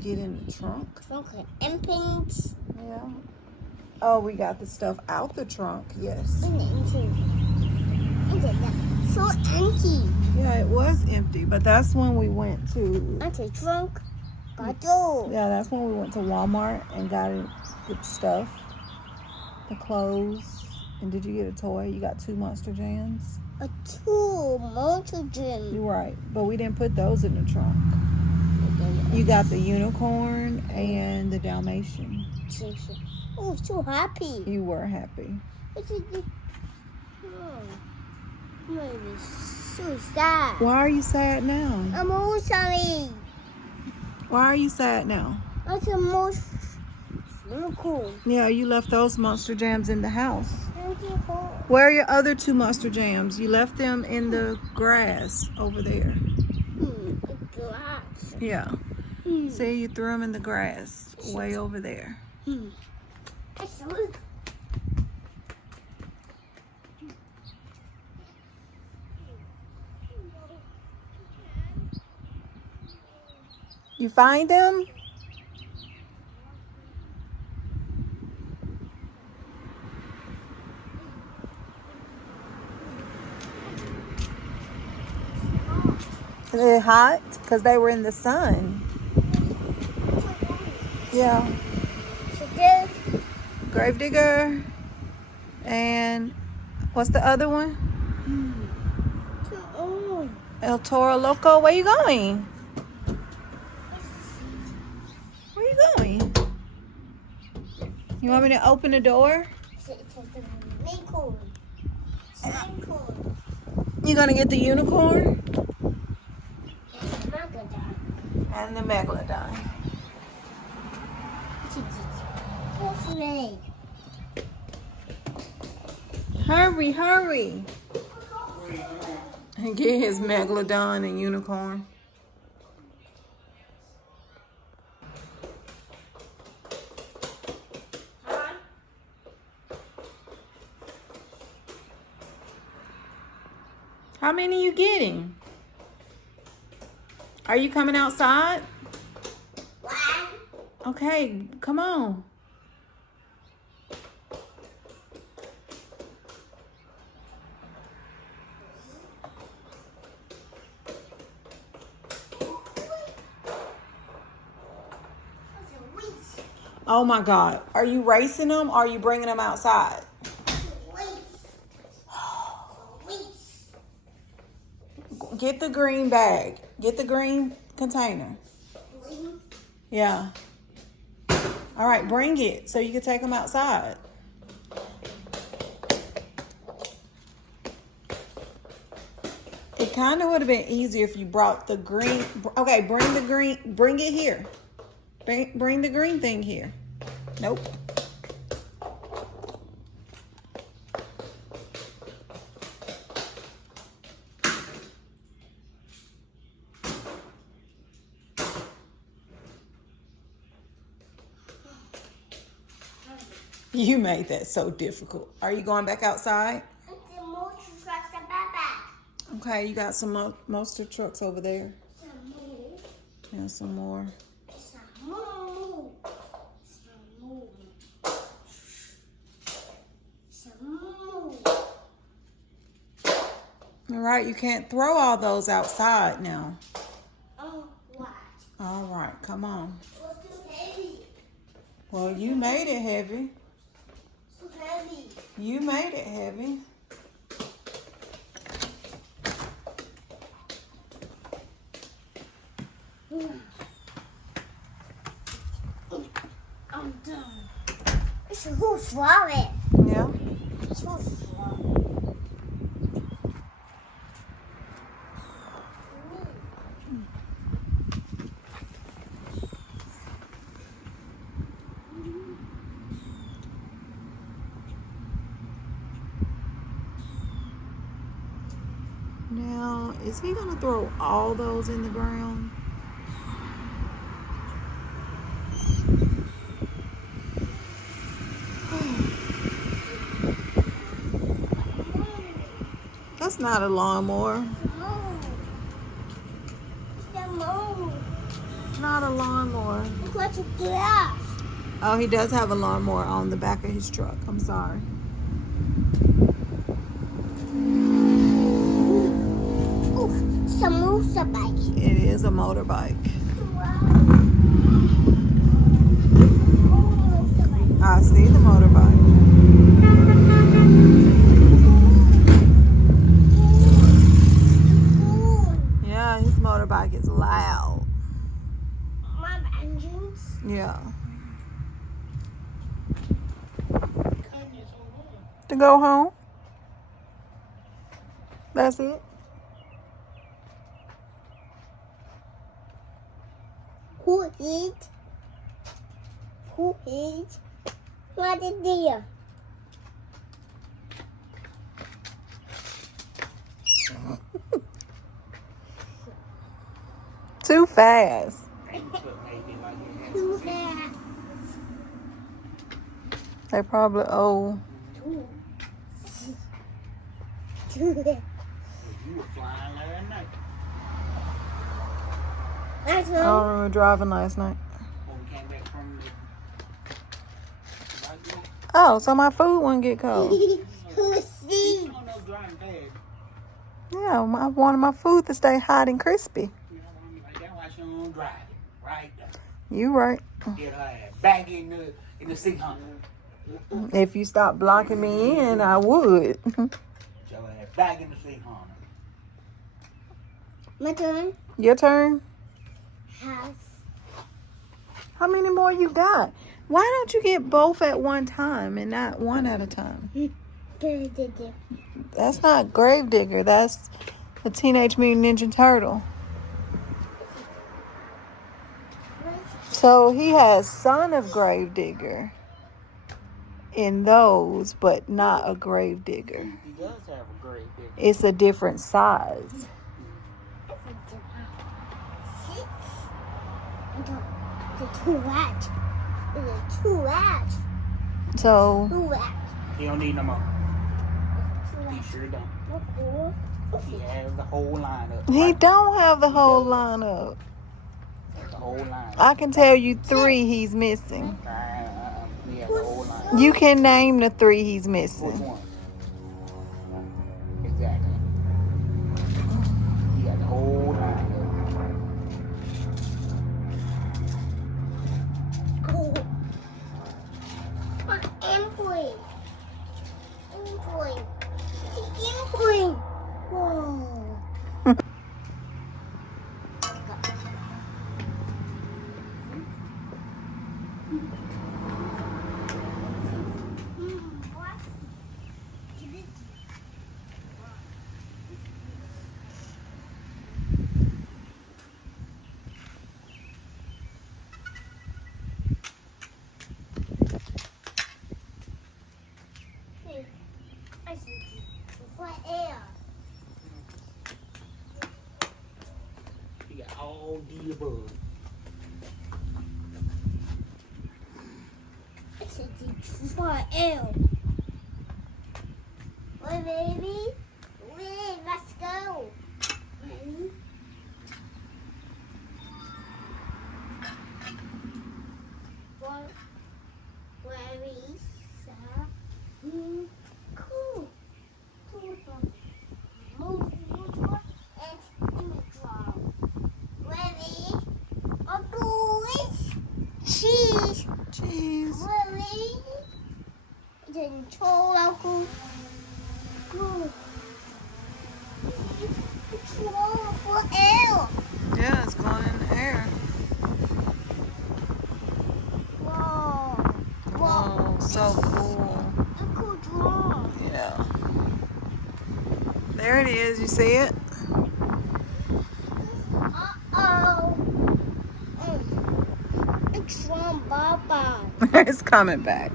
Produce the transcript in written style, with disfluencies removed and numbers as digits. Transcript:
get in the trunk? Trunk and pins. Yeah. Oh, we got the stuff out the trunk. Yes. And empty. So empty. Yeah, it was empty, but that's when we went to. That's a trunk. Bottle. Yeah, that's when we went to Walmart and got the stuff, the clothes. And did you get a toy? You got 2 Monster Jams. A 2 Monster Jam. You're right, but we didn't put those in the trunk. You got the unicorn and the Dalmatian. Oh, so happy. You were happy. I'm so sad. Why are you sad now? I'm all sorry. Why are you sad now? That's the most cool. Yeah, you left those Monster Jams in the house. Thank you. Where are your other 2 Monster Jams? You left them in the grass over there. The glass. Yeah. See, you threw them in the grass way over there. You find them? Is it hot? Because they were in the sun. Yeah. Gravedigger. And what's the other one? El Toro Loco. Where you going? Where you going? You want me to open the door? You gonna get the unicorn? And the Megalodon. Hurry, hurry. And get his Megalodon and unicorn. How many are you getting? Are you coming outside? Okay, come on. Oh my God. Are you racing them or are you bringing them outside? Get the green bag. Get the green container. Yeah. All right, bring it so you can take them outside. It kind of would have been easier if you brought the green. Okay, bring the green. Bring it here. Bring the green thing here. Nope. You made that so difficult. Are you going back outside? Okay, you got some monster trucks over there. Yeah, some more. All right, you can't throw all those outside now. Oh, what? All right, come on. What's too heavy? Well, you made it heavy. Too heavy. You made it heavy. I'm done. It's a whole flower. Yeah. It's a whole flower. Now, is he gonna throw all those in the ground? That's not a lawnmower. No. not a lawnmower. Look what you got. Oh, he does have a lawnmower on the back of his truck. I'm sorry. Ooh, some motorbike. It is a motorbike. I see the motorbike. Yeah, his motorbike is loud. Mom, engines. Yeah. To go home. That's it. Who eat? Who eat? What is there? Too fast. Too fast. They probably old. Too fast. You were flying last night. That's I don't remember driving last night. When we came back from the Oh, so my food wouldn't get cold. Who see? you don't know driving fast. Yeah, I wanted my food to stay hot and crispy. You know what I mean? Like that's why she don't drive it. Right there. You right. Get her ass back in the seat hunter. If you stop blocking me in, I would. Get her ass back in the seat hunter. My turn. Your turn. House. How many more you got? Why don't you get both at one time and not one at a time? That's not Gravedigger. That's the Teenage Mutant Ninja Turtle. So he has Son of Gravedigger in those, but not a Gravedigger. He does have a great big. It's a different size. The two watch. The two watch. So Two watch. He don't need no more. Two He watch. sure don't. He has the whole lineup. he don't have the whole lineup. The whole lineup. I can tell you 3 he's missing. He has the whole lineup. You can name the 3 he's Which missing. one? Exactly. He got the whole lineup. Endpoint. Endpoint. The endpoint. Whoa. I see. What air? He got all the above. I see. What air? What, baby? Wait, let's go. What? Where is cool. Move and image. Ready? Cheese. Cheese. Ready? Then local. Good. Control for air. Yeah, it's going in the air. Whoa. Oh, so cool. A cool draw. Yeah. There it is. You see it? Uh-oh. It's from Baba. It's coming back.